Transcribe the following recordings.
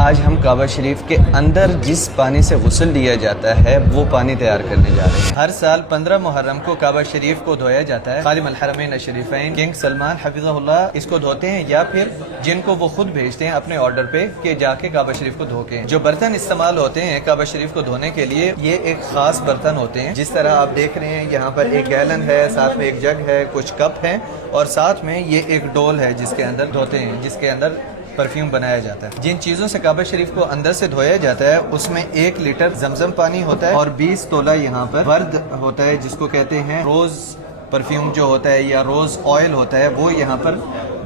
آج ہم کعبہ شریف کے اندر جس پانی سے غسل لیا جاتا ہے وہ پانی تیار کرنے جا رہے ہیں۔ ہر سال 15 محرم کو کعبہ شریف کو دھویا جاتا ہے۔ خادم الحرمین الشریفین کنگ سلمان حفظہ اللہ اس کو دھوتے ہیں، یا پھر جن کو وہ خود بھیجتے ہیں اپنے آرڈر پہ کہ جا کے کعبہ شریف کو دھو کے۔ جو برتن استعمال ہوتے ہیں کعبہ شریف کو دھونے کے لیے، یہ ایک خاص برتن ہوتے ہیں، جس طرح آپ دیکھ رہے ہیں یہاں پر ایک گیلن ہے، ساتھ میں ایک جگ ہے، کچھ کپ ہیں، اور ساتھ میں یہ ایک ڈول ہے جس کے اندر دھوتے ہیں، جس کے اندر پرفیوم بنایا جاتا ہے۔ جن چیزوں سے کعبہ شریف کو اندر سے دھویا جاتا ہے اس میں 1 لیٹر زمزم پانی ہوتا ہے، اور 20 تولہ یہاں پر ورد ہوتا ہے، جس کو کہتے ہیں روز پرفیوم جو ہوتا ہے یا روز آئل ہوتا ہے، وہ یہاں پر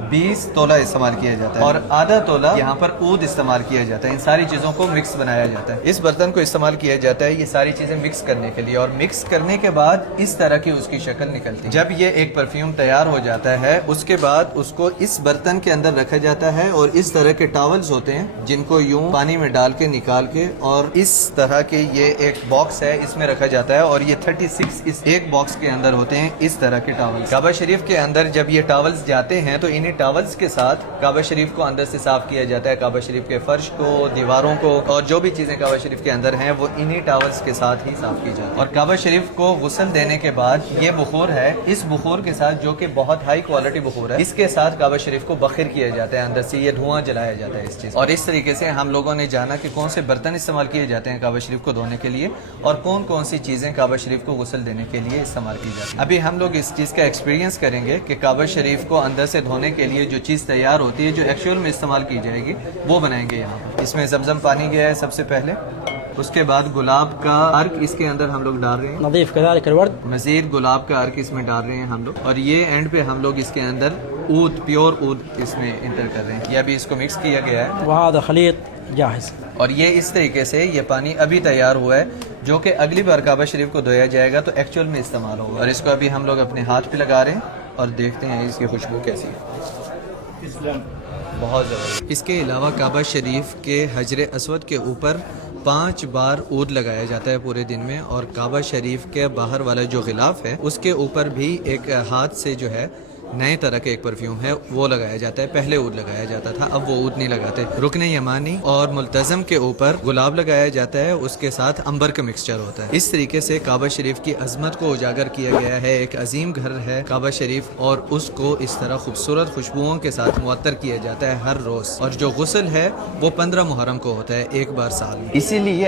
20 تولہ استعمال کیا جاتا ہے، اور آدھا تولہ یہاں پر عود استعمال کیا جاتا ہے۔ ان ساری چیزوں کو مکس بنایا جاتا ہے۔ اس برتن کو استعمال کیا جاتا ہے یہ ساری چیزیں مکس کرنے کے لیے، اور مکس کرنے کے بعد اس طرح کی اس کی شکل نکلتی ہے۔ جب یہ ایک پرفیوم تیار ہو جاتا ہے اس کے بعد اس کو اس برتن کے اندر رکھا جاتا ہے، اور اس طرح کے ٹاولز ہوتے ہیں جن کو یوں پانی میں ڈال کے نکال کے، اور اس طرح کے یہ ایک باکس ہے اس میں رکھا جاتا ہے، اور یہ 36 اس ایک باکس کے اندر ہوتے ہیں اس طرح کے ٹاولز۔ کعبہ شریف کے اندر جب یہ ٹاولز جاتے ہیں تو انہیں ٹاولز کے ساتھ کعبہ شریف کو اندر سے صاف کیا جاتا ہے، کعبہ شریف کے فرش کو، دیواروں کو، اور جو بھی چیزیں کعبہ شریف کے اندر ہیں وہ انہی ٹاولز کے ساتھ ہی صاف کی جاتی ہے۔ اور کعبہ شریف کو غسل دینے کے بعد یہ بخور ہے، اس بخور کے ساتھ جو کہ بہت ہائی کوالٹی بخور ہے، اس کے ساتھ کعبہ شریف کو بخیر کیا جاتا ہے، اندر سے یہ دھواں جلایا جاتا ہے اس چیز۔ اور اس طریقے سے ہم لوگوں نے جانا کہ کون سے برتن استعمال کیے جاتے ہیں کعبہ شریف کو دھونے کے لیے، اور کون کون سی چیزیں کعبہ شریف کو غسل دینے کے لیے استعمال کی جاتی ہیں۔ ابھی ہم لوگ اس چیز کا ایکسپیرینس کریں گے کہ کعبہ شریف کو اندر سے دھونے کے لیے جو چیز تیار ہوتی ہے، جو ایکچوئل میں استعمال کی جائے گی، وہ بنائیں گے یہاں پر۔ اس میں زمزم پانی گیا ہے سب سے پہلے، اس کے بعد گلاب کا عرق اس کے اندر ہم لوگ ڈال رہے ہیں، نظيف كذلك الورد، مزید گلاب کا عرق اس میں ڈال رہے ہیں ہم لوگ، اور یہ اینڈ پہ ہم لوگ اس کے اندر عود، پیور عود اس میں انٹر کر رہے ہیں۔ یہ ابھی اس کو مکس کیا گیا ہے، وهذا خليط جاهز. اور یہ اس طریقے سے یہ پانی ابھی تیار ہوا ہے، جو کہ اگلی بار کعبہ شریف کو دھویا جائے گا تو ایکچوئل میں استعمال ہوگا۔ اور اس کو ابھی ہم لوگ اپنے ہاتھ پہ لگا رہے ہیں اور دیکھتے ہیں اس کی خوشبو کیسی ہے۔ بہت زبردست۔ اس کے علاوہ کعبہ شریف کے حجر اسود کے اوپر 5 بار عود لگایا جاتا ہے پورے دن میں، اور کعبہ شریف کے باہر والا جو غلاف ہے اس کے اوپر بھی ایک ہاتھ سے جو ہے نئے طرح کا ایک پرفیوم ہے وہ لگایا جاتا ہے۔ پہلے عود لگایا جاتا تھا، اب وہ عود نہیں لگاتے۔ رکن یمانی اور ملتزم کے اوپر گلاب لگایا جاتا ہے، اس کے ساتھ عنبر کا مکسچر ہوتا ہے۔ اس طریقے سے کعبہ شریف کی عظمت کو اجاگر کیا گیا ہے۔ ایک عظیم گھر ہے کعبہ شریف، اور اس کو اس طرح خوبصورت خوشبوؤں کے ساتھ معطر کیا جاتا ہے ہر روز، اور جو غسل ہے وہ 15 محرم کو ہوتا ہے، ایک بار سال میں۔ اسی لیے